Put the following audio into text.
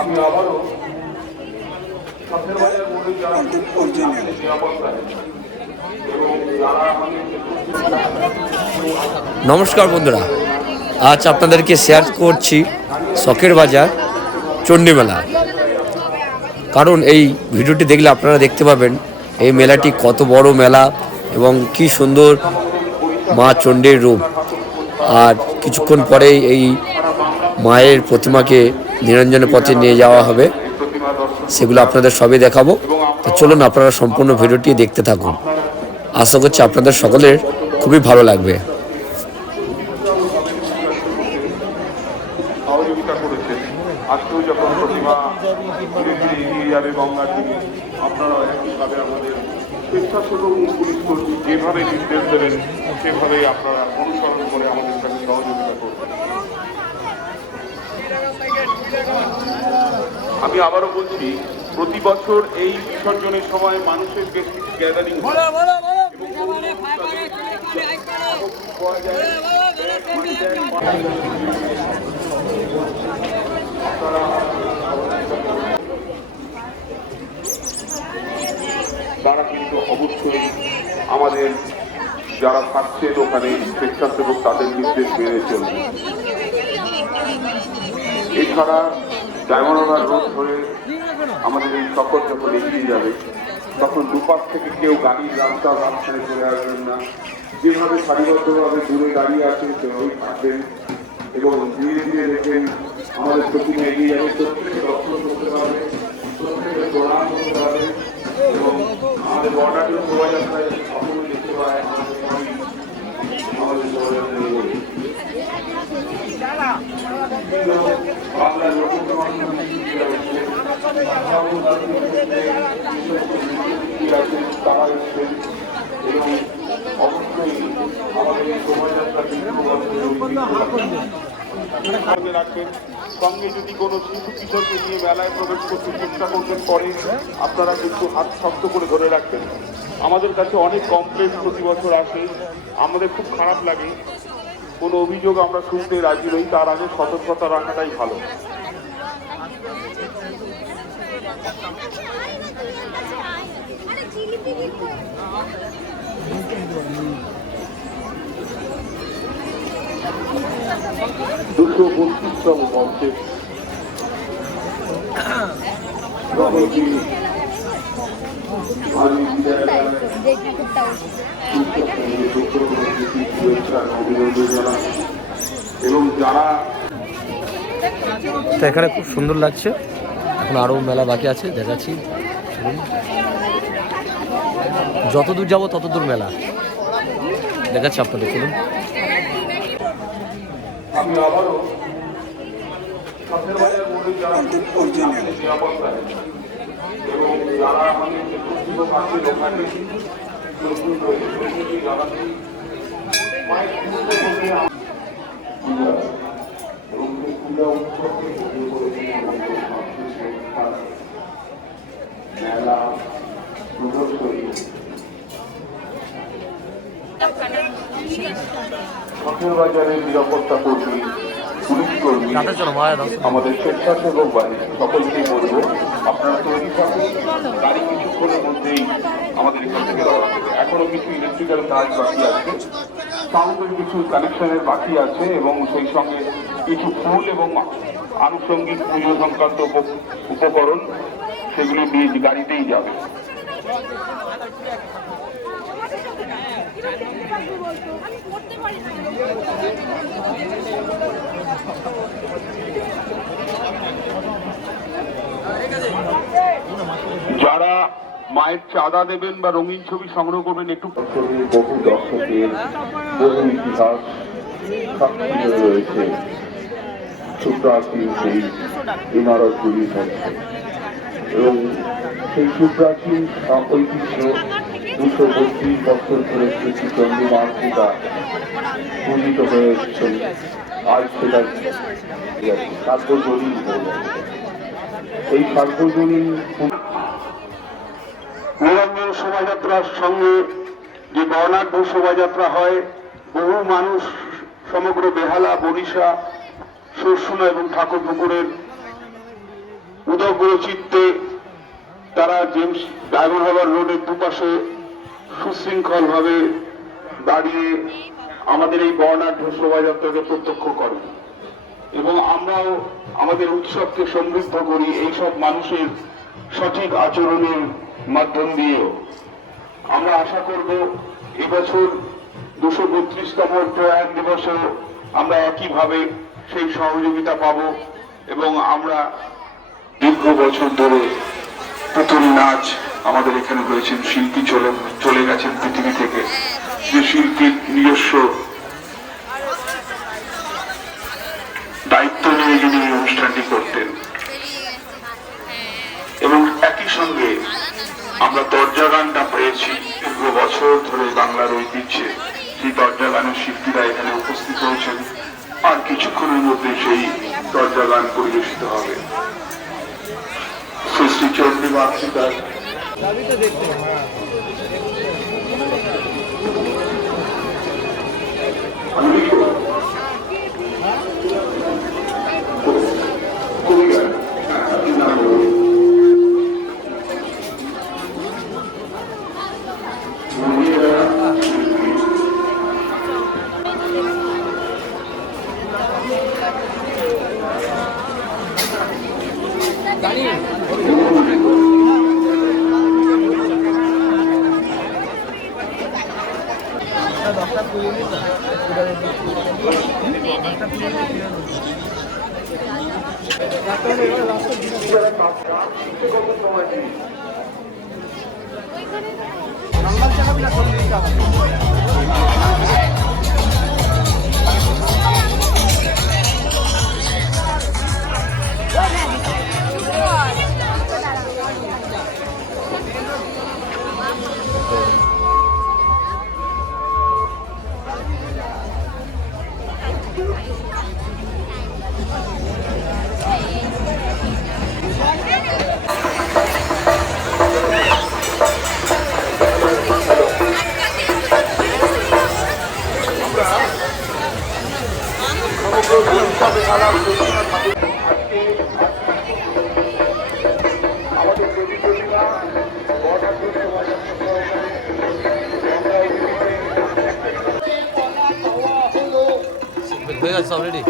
আমি আবারও নমস্কার বন্ধুরা, আজ আপনাদেরকে শেয়ার করছি শখের বাজার চণ্ডীমেলা। কারণ এই ভিডিওটি দেখলে আপনারা দেখতে পাবেন এই মেলাটি কত বড় মেলা এবং কি সুন্দর মা চণ্ডীর রূপ। আর কিছুক্ষণ পরেই এই মায়ের প্রতিমাকে নিরঞ্জনের পথে নিয়ে যাওয়া হবে, সেগুলো আপনাদের সবই দেখাবো। তো চলুন আপনারা সম্পূর্ণ ভিডিওটি দেখতে থাকুন। আশা করছি আপনাদের সকলের খুবই ভালো লাগবে। সহযোগিতা করেছেন। আজকেও যখন প্রতিমা ধীরে ধীরে এগিয়ে যাবে গঙ্গার দিকে, আপনারা একইভাবে আমাদের স্বেচ্ছাসেবক পুলিশ কর্মী যেভাবে নির্দেশ দেবেন সেভাবেই আপনারা অনুসরণ করে আমাদের কাছে সহযোগিতা করবেন। আমি আবারও বলছি, প্রতি বছর এই বিসর্জনের সময় মানুষের বেশ কিছু গ্যাদারিং তারা কিন্তু অবশ্যই আমাদের যারা থাকছেন ওখানে স্বেচ্ছাসেবক তাদের নির্দেশ মেনে চলবে। এছাড়া ডায়মন্ড রোড ধরে আমাদের এই সফর যখন এগিয়ে যাবে তখন দুপাশ থেকে কেউ গাড়ির রাস্তার মাঝখানে চলে আসবেন না। যেভাবে সারিবদ্ধভাবে দূরে দাঁড়িয়ে আছে সেভাবেই থাকবেন এবং ধীরে ধীরে দেখবেন আমাদের প্রতিমা এগিয়ে যাবে। প্রত্যেকে দর্শন করতে পারবে, প্রত্যেকে প্রণাম করতে পারবে এবং আমাদের বর্ডারের শোভাযাত্রায় সকলে দেখতে পায় আমাদের শোভাযাত্রা বাংলার লোকসভা তারা এসছেন এবং অবশ্যই আমাদের এই শোভাযাত্রা রাখবেন। সঙ্গে যদি কোনো শিশু কিশোরকে নিয়ে মেলায় প্রবেশ করতে চেষ্টা করবেন পরে আপনারা কিন্তু হাত শক্ত করে ধরে রাখবেন। আমাদের কাছে অনেক কমপ্লেন প্রতি বছর আসে, আমাদের খুব খারাপ লাগে। কোনো অভিযোগ আমরা শুনতে রাজি নই, তার আগে সতর্কতা রাখাটাই ভালো। দুশো 32তম বর্ষে এবং যারা তো এখানে খুব সুন্দর লাগছে। এখন আরও মেলা বাকি আছে, দেখাচ্ছি। যত দূর যাবো তত দূর মেলা দেখাচ্ছি আপনাদের। চলুন। আমি আবারও শখের বাজার মোড়ে যারা নিরাপত্তায় এবং যারা আমাদের লোক আছে ওখানে নতুন রয়েছে জানাতে এবং পূজা উৎসবকে কেন্দ্র করে মেলা প্রদর্শনী শখের বাজারের নিরাপত্তা কর্মী পুলিশ কর্মী আমাদের স্বেচ্ছাসেবক বাহিনী সকলকেই বলবো আপনারা তৈরি থাকুন। গাড়ি কিছুক্ষণের মধ্যেই আমাদের এখান থেকে রওনা দেবে। এখনো কিছু ইলেকট্রিক্যাল কাজ বাকি আছে, সাউন্ডের কিছু কানেকশনের বাকি আছে এবং সেই সঙ্গে কিছু ফুল এবং আনুষঙ্গিক পুজো সংক্রান্ত উপকরণ সেগুলো নিয়ে গাড়িতেই যাবে। যারা মায়ের চাঁদা দেবেন বা রঙিন ছবি সংগ্রহ করবেন একটু বহু দর্শকের বহু ইতিহাস সাক্ষী রয়েছে সুপ্রাচীন সেই ইমারতগুলির মধ্যে এবং সেই সুপ্রাচীন ঐতিহ্য 232 বছর ধরে শ্রী চণ্ডী মার পূজা পূজিত হয়ে এসেছেন। আজ সেটা সার্বজনীন হয়ে যাচ্ছে। এই সার্বজনীন নিরঞ্জন শোভাযাত্রার সঙ্গে যে বর্ণাঢ্য শোভাযাত্রা হয়, বহু মানুষ সমগ্র বেহালা, বরিশা সুরসুনা এবং ঠাকুরপুকুরের উদগ্র চিত্তে তারা জেমস ডায়মন্ড হারবার রোডের দুপাশে সুশৃঙ্খলভাবে দাঁড়িয়ে আমাদের এই বর্ণাঢ্য শোভাযাত্রাকে প্রত্যক্ষ করেন এবং আমরাও আমাদের উৎসবকে সমৃদ্ধ করি এইসব মানুষের সঠিক আচরণের মাধ্যম দিয়েও। আমরা আশা করব এবছর 232তম প্রয়াণ দিবসেও আমরা একইভাবে সেই সহযোগিতা পাব এবং আমরা দীর্ঘ বছর ধরে পুতুল নাচ আমাদের এখানে হয়েছেন, শিল্পী চলে গেছেন পৃথিবী থেকে, যে শিল্পীর নিজস্ব দায়িত্ব নিয়ে যিনি এই অনুষ্ঠানটি করতেন। এবং একই সঙ্গে আমরা দরজা গানটা পেয়েছি দীর্ঘ বছর ধরে বাংলার ঐতিহ্যে, সেই দরজা গানের শিল্পীরা এখানে উপস্থিত হয়েছেন। আর কিছুক্ষণের মধ্যে সেই দরজা গান পরিবেশিত হবে। শ্রী চণ্ডী মাতৃকার হয়ে গেছে অলরেডি।